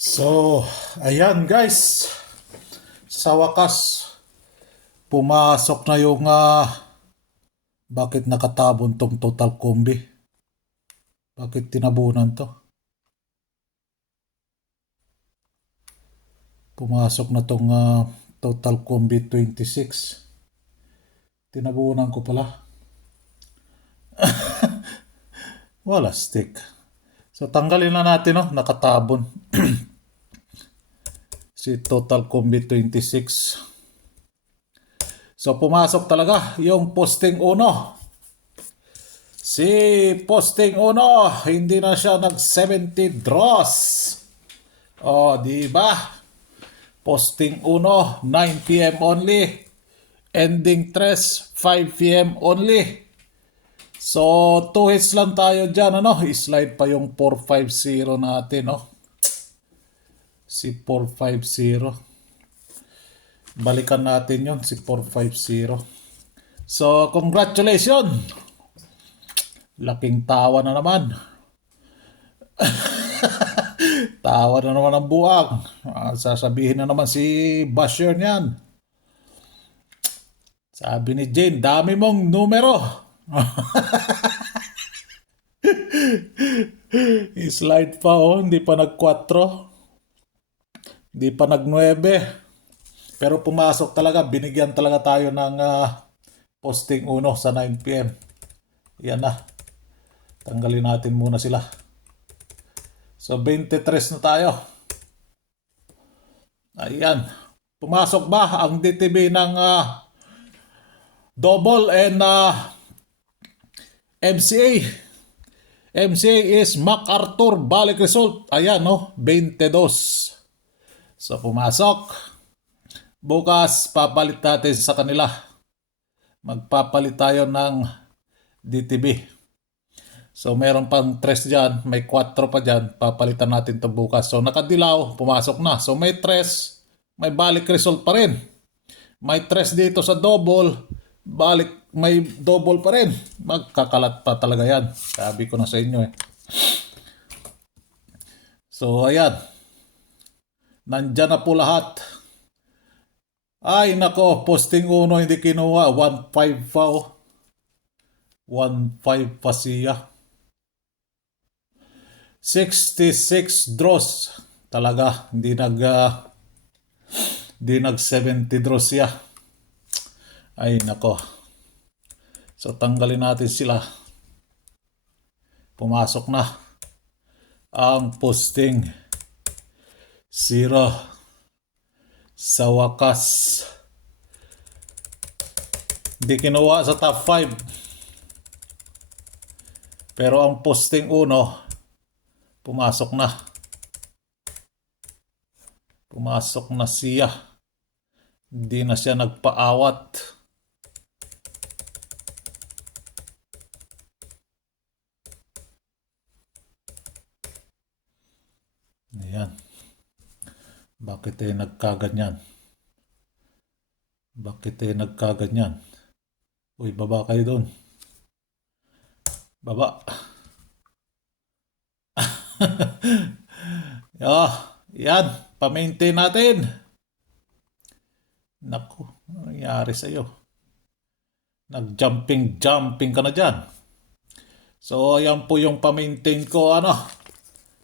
So, ayan guys. Sa wakas, pumasok na yung bakit nakatabon tong total combi? Bakit tinabunan to? Pumasok na tong total combi 26. Tinabunan ko pala. Wala stick. So, tanggalin na natin, no? Nakatabon. Si total combi 26. So, pumasok talaga yung posting 1. Si posting 1, hindi na siya nag 70 draws. Oh, di ba? Posting 1, 9 p.m. only. Ending 3, 5 p.m. only. So, 2 hits lang tayo dyan, ano? I-slide pa yung 450 natin, no? Si 450. Balikan natin yun, si 450. So, congratulations! Laking tawa na naman. Tawa na naman ang buwang. Sasabihin na naman si Basher niyan. Sabi ni Jane, dami mong numero. I-slide pa, oh. Hindi pa nag-4. Hindi pa nag-9. Pero pumasok talaga. Binigyan talaga tayo ng posting 1 sa 9 p.m. Yan na. Tanggalin natin muna sila. So, 23 na tayo. Ayan. Pumasok ba ang DTB ng double and MCA? MCA is MacArthur balik result. Ayan, no? 22. So, pumasok. Bukas, papalit natin sa kanila. Magpapalit tayo ng DTB. So, meron pang 3 dyan. May 4 pa dyan. Papalitan natin ito bukas. So, nakadilaw. Pumasok na. So, may 3. May balik result pa rin. May 3 dito sa double. Balik, may double pa rin. Magkakalat pa talaga yan. Sabi ko na sa inyo eh. So, ayan. Nandyan na po lahat. Ay, nako. Posting 1 hindi kinuha. 1.5 pa oh. 1.5 pa siya. 66 draws. Talaga. Hindi nag 70 draws siya. Ay, nako. So, tanggalin natin sila. Pumasok na ang posting 0 sa wakas. Hindi kinuha sa top 5. Pero ang posting 1, pumasok na. Pumasok na siya. Hindi na siya nagpaawat. Ayan. Bakit nagkaganyan? Bakit nagkaganyan? Uy, baba kayo doon. Baba. Yan. Pa-maintain natin. Naku, ano nangyari sa'yo? Nag-jumping ka na dyan. So, ayan po yung pa-maintain ko,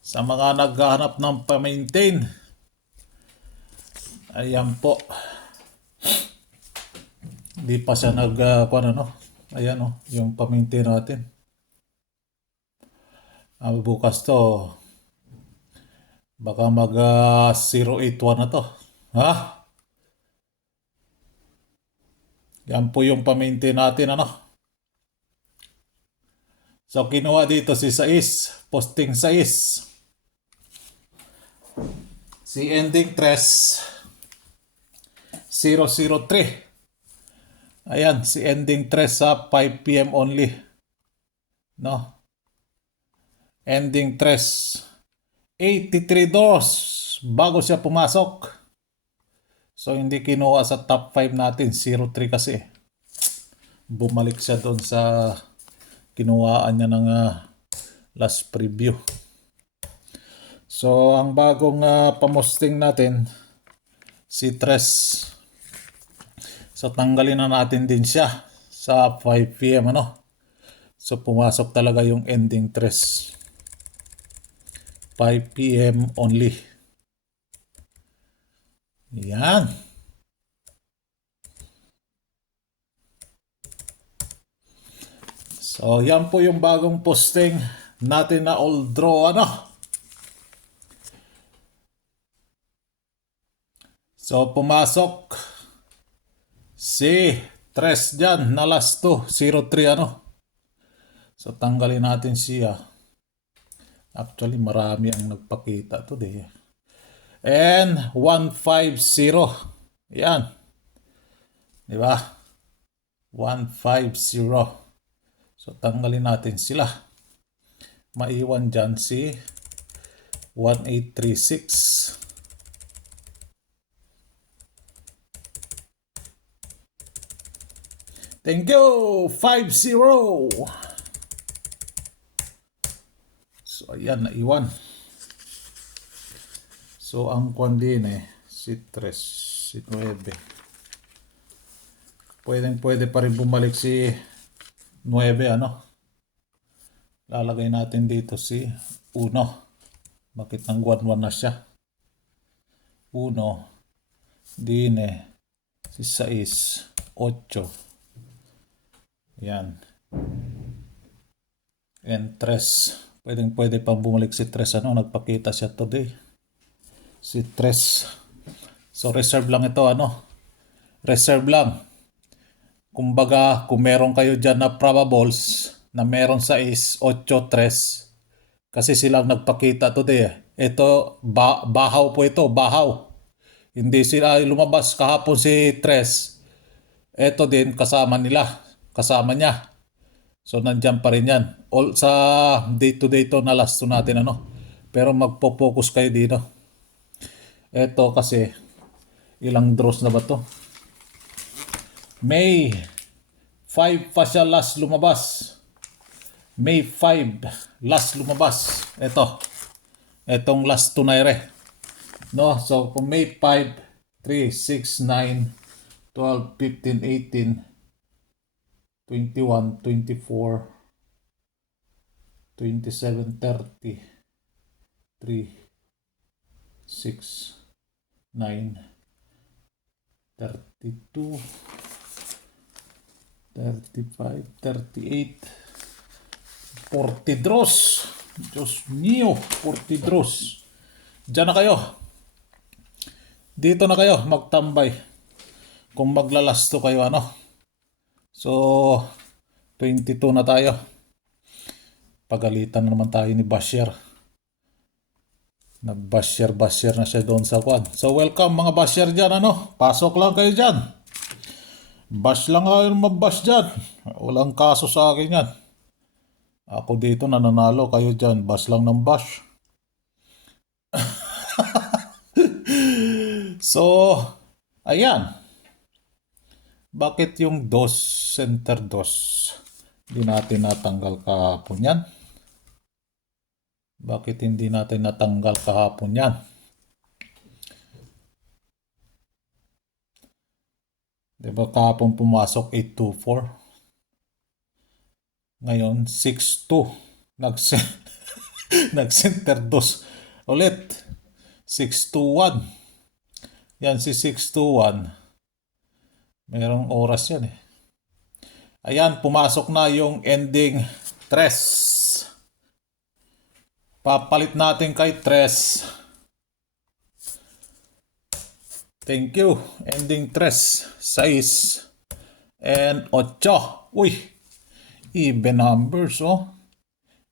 sa mga naghahanap ng pa-maintain. Ayan po. Hindi pa siya Ayan yung pa-maintain natin. Bukas to, baka mag 081 na to. Ha? Yan po yung pa-maintain natin, So, kinuha dito si 6. Posting 6. Si ending 3. 003. Ayan, si ending 3 sa 5 p.m. only. No? Ending 3. 83 doors bago siya pumasok. So, hindi kinuha sa top 5 natin. 03 kasi. Bumalik siya doon sa kinuhaan niya ng last preview. So, ang bagong pamusting natin, si Tres. So, tanggalin na natin din siya sa 5 p.m. ano. So, pumasok talaga yung ending Tres. 5 p.m. only. Yan. So, yan po yung bagong posting natin na all draw ano. So, pumasok si Tres dyan na last 203 ano. So, tanggalin natin siya. Actually, marami ang nagpakita today. And 150. Yan. Diba? 150. So, tanggalin natin sila. Maiwan dyan si 1836. Thank you! 50! So, ayan, naiwan. So, ang kwan din si 3, si 9. Pwede pa rin bumalik si 9, ano? Lalagay natin dito si 1. Bakit nang 1-1 na siya? 1, din si 6, 8. Yan. And 3. Pwede pang bumalik si 3, ano? Nagpakita siya today. Si 3. So, reserve lang ito, ano? Reserve lang. Kumbaga, kung meron kayo dyan na probables na meron sa 8, 3, kasi silang nagpakita today. Ito, bahaw po ito, bahaw. Hindi sila lumabas kahapon si 3. Ito din, kasama niya. So, nandyan pa rin yan. All sa day-to-day to na last to natin, ano. Pero magpo-focus kayo dito. Ito kasi, ilang draws na ba to? May 5 pa siya last lumabas. May 5 last lumabas. Etong last tunay no, so kung May 5, 3, 6, 9, 12, 15, 18, 21, 24, 27, 30, 3, 6, 9, 32, 35, 38, 40 draws. Diyos mio, 40 draws. Diyan na kayo. Dito na kayo magtambay. Kung maglalasto kayo, ano. So, 22 na tayo. Pagalitan naman tayo ni Basher. Nag-basher na siya doon sa kwan. So, welcome mga basher dyan, ano. Pasok lang kayo dyan. Bash lang kayo mag-bash dyan. Walang kaso sa akin yan. Ako dito nananalo, kayo dyan. Bash lang ng bash. So, ayan. Bakit yung dos, center dos, hindi natin natanggal kahapon yan? Bakit hindi natin natanggal kahapon yan? Diba kahapon pumasok 824? Ngayon 62. Nag-center dos ulit. 621. Yan si 621. Mayroong oras yan Ayan, pumasok na yung ending 3. Papalit natin kay 3. Thank you. Ending 3, 6, and 8. Uy, even numbers,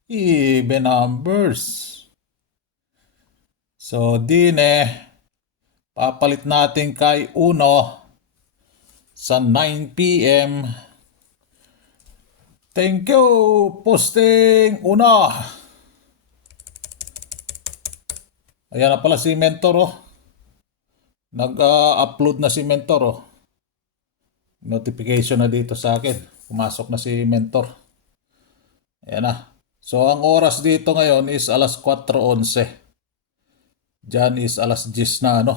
Even numbers. So, din papalit natin kay 1 sa 9 p.m. Thank you, posting 1. Ayan na pala si Mentor, Nag-upload na si Mentor, Notification na dito sa akin. Pumasok na si Mentor. Ayan na. So, ang oras dito ngayon is alas 4:11. Diyan is alas 10 na ano.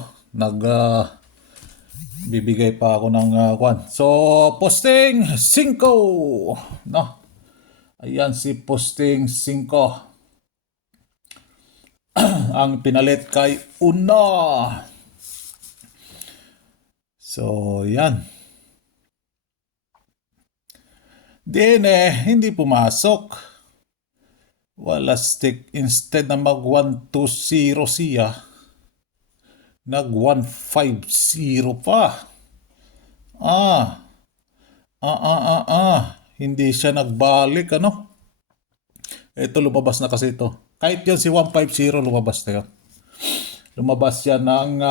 Bibigay pa ako ng kwan. So, posting 5. No? Ayan si posting 5. Ang pinalit kay Una. So, yan. Hindi pumasok. Wala stick. Instead na mag 1-2-0 siya, nag 1-5-0 pa. Hindi siya nagbalik, ano? Ito, lumabas na kasi ito. Kahit yun si 1-5-0, lumabas na yun. Lumabas yan ng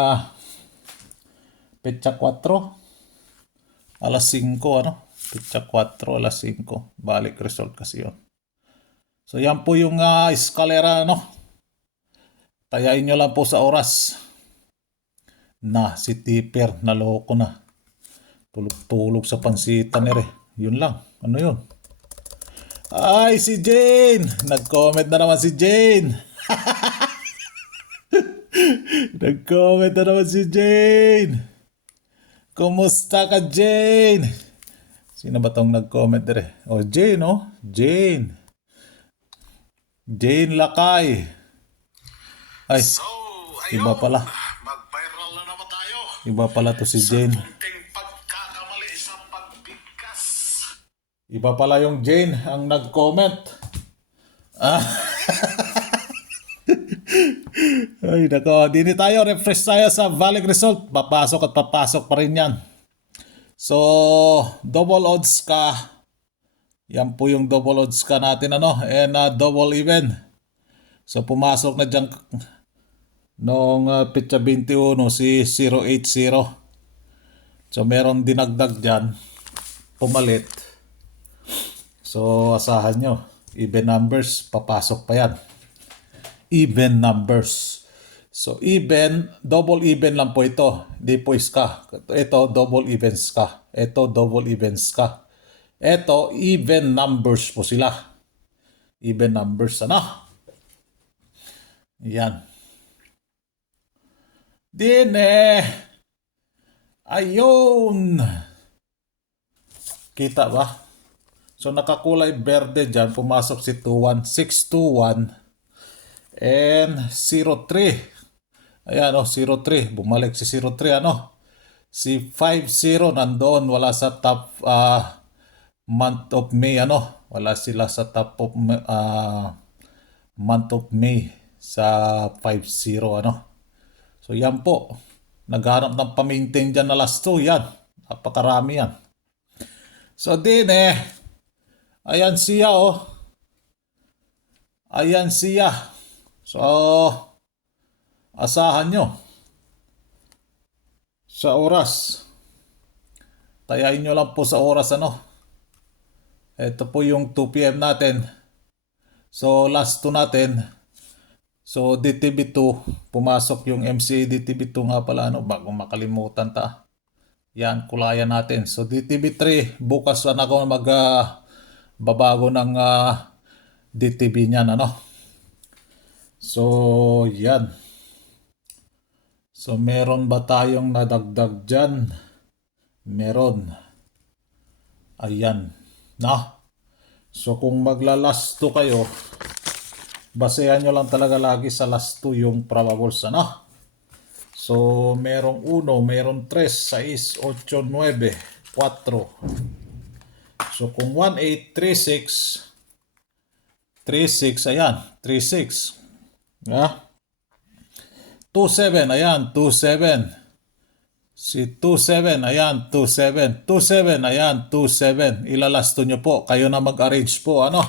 petsa 4. Alas 5, ano? Petsa 4, alas 5. Balik result kasi yun. So, yan po yung eskalera, ano? Tayain nyo lang po sa oras. Si Tipper, naloko na. Tulog-tulog sa pansitan ere. Yun lang. Ano yun? Ay, si Jane! Nag-comment na naman si Jane! Nag-comment na naman si Jane! Kumusta ka, Jane? Sino ba tong nag-comment ere? Oh, Jane, oh. Jane. Jane Lakay. Ay, So, iba pala. mag-viral na naman tayo. Iba pala to si Jane. Kunting pagkakamali sa pagbigkas. Iba pala yung Jane ang nag-comment. Ay, nako. Dini tayo. Refresh tayo sa Valley result. Papasok at papasok pa rin yan. So, double odds ka. Yan po yung double odds ka natin, ano? And double even. So, pumasok na dyan noong petsa 21 si 080. So, meron dinagdag dyan. Pumalit. So, asahan nyo. Even numbers, papasok pa yan. Even numbers. So, double even lang po ito. Hindi po iska. Ito, double evens ka. Ito, double evens ka. Ito, even numbers po sila. Even numbers, ano? Yan. Ayun. Kita ba? So, nakakulay berde dyan. Pumasok si 21, 621, and 03. Ayan, 03. Bumalik si 03, ano? Si 50 nandoon. Wala sa top month of May, ano? Wala sila sa top of month of May sa 50, ano? So, yan po. Naghanap ng pa-maintain dyan na last 2. Yan. Napakarami yan. So, ayan siya, oh. Ayan siya. So, asahan nyo. Sa oras. Tayain nyo lang po sa oras, ano. Ito po yung 2 PM natin. So, last 2 natin. So, DTB2, pumasok yung MCA DTB2 nga pala, ano, bago makalimutan ta. Yan, kulayan natin. So, DTB3, bukas na ako babago ng DTB niyan, ano. So, yan. So, meron ba tayong nadagdag dyan? Meron. Ayan. Na. So, kung magla-last 2 kayo, basehan nyo lang talaga lagi sa last 2 yung probables, ano? So, merong 1, merong 3, 6, 8, 9, 4. So, kung 1, 8, 3, 6, 3, 6, ayan, 3, 6. 2, 7, ayan, 2, 7. Si 2, 7, ayan, 2, 7. 2, 7, ayan, 2, 7. Ilalasto nyo po. Kayo na mag-arrange po, ano?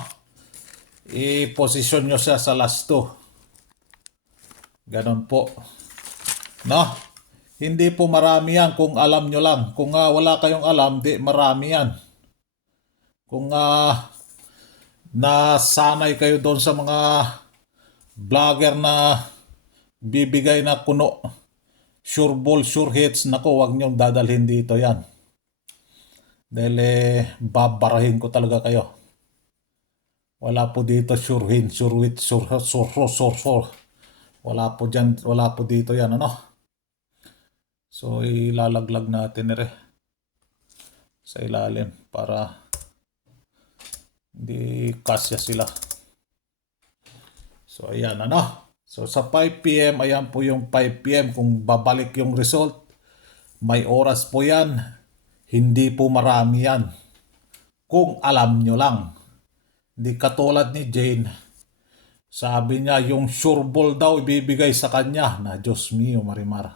I-position nyo siya sa last 2. Ganon po. No? Hindi po marami yan kung alam nyo lang. Kung wala kayong alam, di marami yan. Kung nasanay kayo doon sa mga vlogger na bibigay na kuno, sure ball, sure hits, nako, wag nyo dadalhin dito yan. Dahil babarahin ko talaga kayo. Wala po dito sure hit, sure hit, sure. Wala po dyan, wala po dito yan, ano? So, ilalaglag natin sa ilalim para hindi kasya sila. So, ayan, ano? So, sa 5 p.m., ayan po yung 5 p.m. Kung babalik yung result, may oras po yan. Hindi po marami yan. Kung alam nyo lang. Hindi katulad ni Jane. Sabi niya, yung sure ball daw ibibigay sa kanya. Na, Diyos mio, Marimar.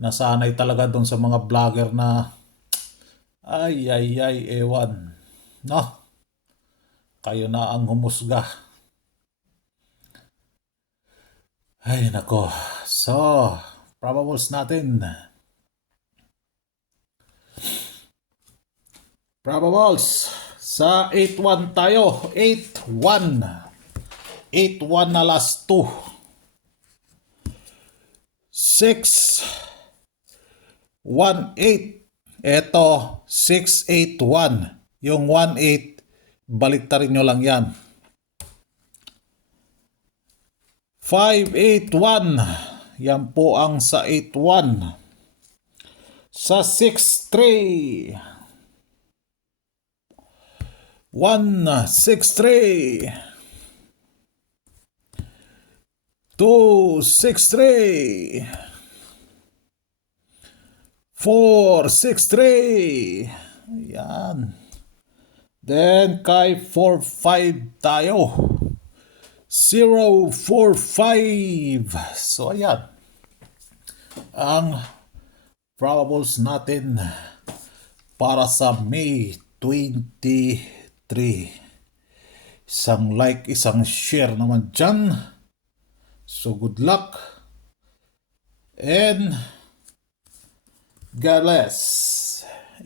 Nasanay talaga doon sa mga vlogger na ay, ewan. No? Kayo na ang humusga. Ay, nako. So, probables natin. Probables. Sa 8-1 tayo. 8-1. 8-1 na last 2. 6-1-8. Ito, 6-8-1. Yung 1-8, baliktarin nyo lang yan. 5-8-1. Yan po ang sa 8-1. Sa 6-3. 1-6-3. 2-6-3. 4-6-3. Ayan. Then, kay 4-5 tayo. 0-4-5. So, ayan. Ang probables natin para sa May 23. Isang like, isang share naman dyan. So, good luck. And God bless.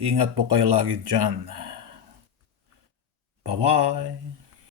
Ingat po kayo lagi dyan. Bye-bye.